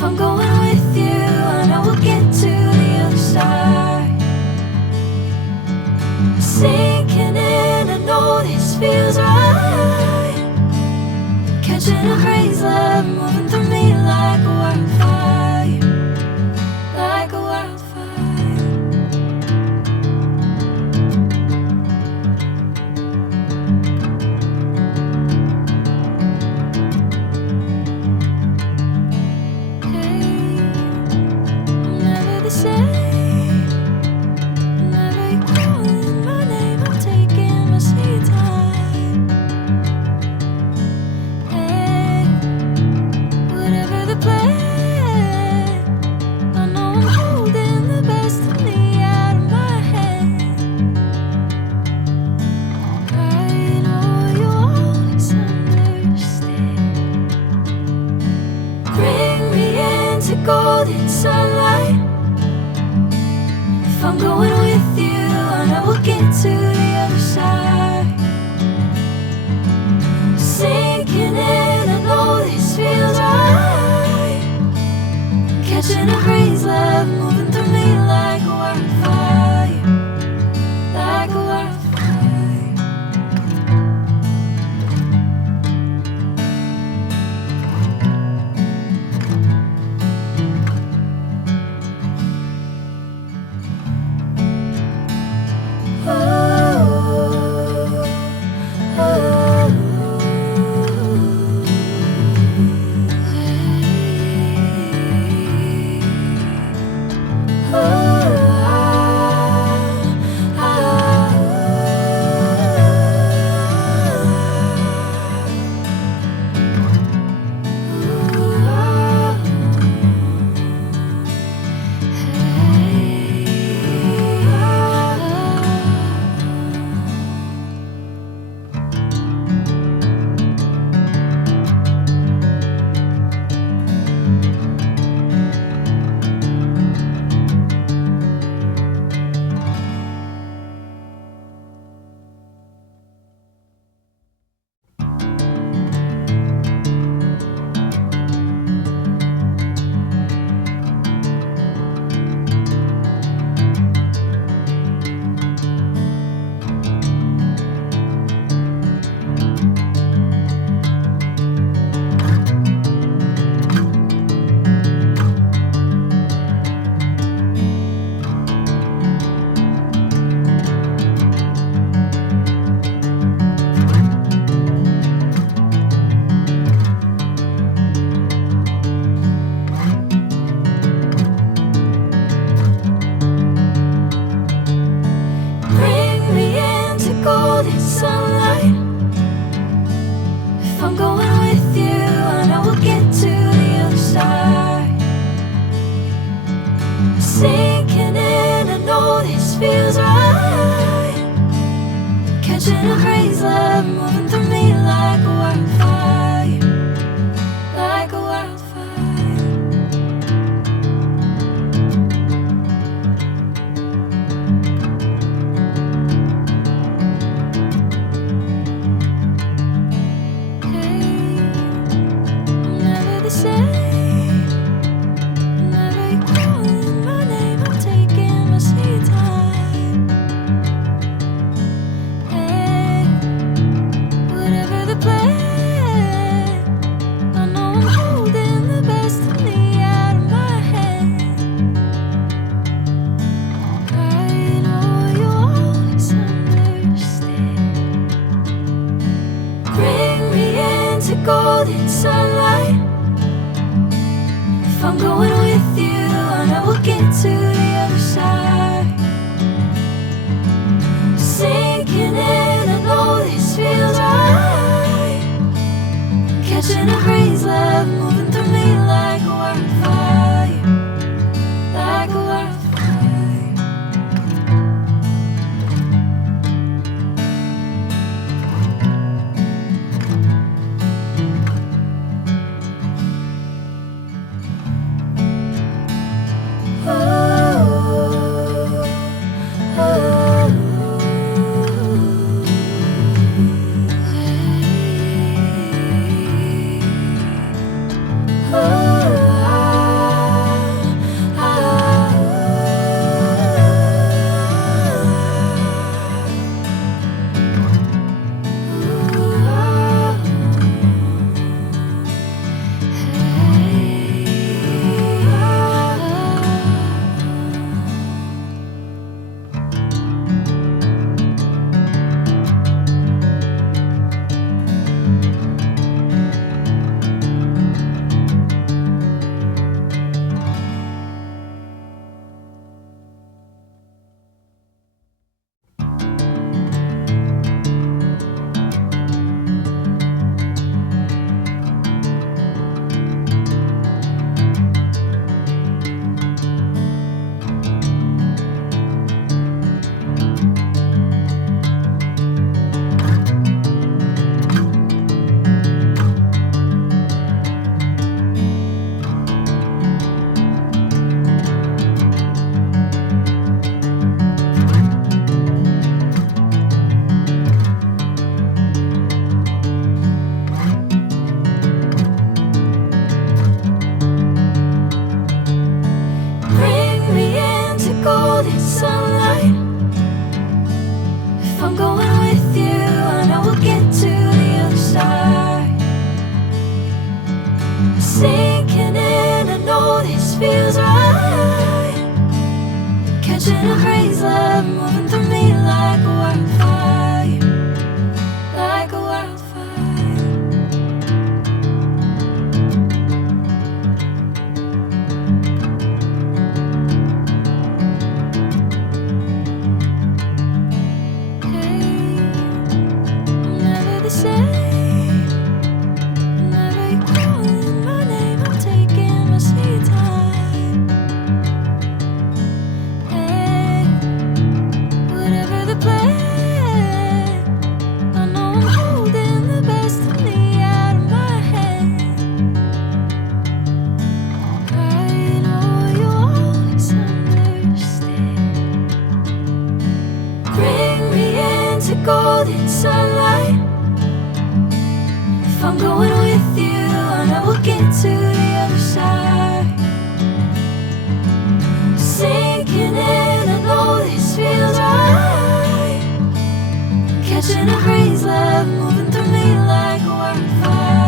If I'm going with you, I know we'll get to the other side. Sinking in, I know this feels right. Catching a breeze, love moving through me like a wildfire, like a wildfire. Golden sunlight. If I'm going with you, I know we'll get to the other side. Sinking in, I know this feels right. Catching a breeze, love moving through me like a wildfire, like a wildfire. Sinking in, I know this feels right. Catching a breeze, love moving through me like a wildfire, like a wildfire. Hey, I'm never the same. Golden sunlight. If I'm going with you, I know we'll get to the other side. Sinking in, I know this feels right. Catching a breeze, love moving through me like a wildfire, like a wildfire. I'm going with you, I know we'll get to the other side. Sinking in, I know this feels right. Catching a breeze, love moving through me like a wildfire, like a wildfire. Hey, I'm never the same. Whenever you're calling my name, I'm taking my sweet time. Hey, whatever the plan, I know I'm holding the best of me out of my hand. I know you'll always understand. Bring me into golden sunlight. If I'm going with you, I know we'll get to the other side. Sinking in, I know this feels right. Catching a breeze, love moving through me like a wildfire.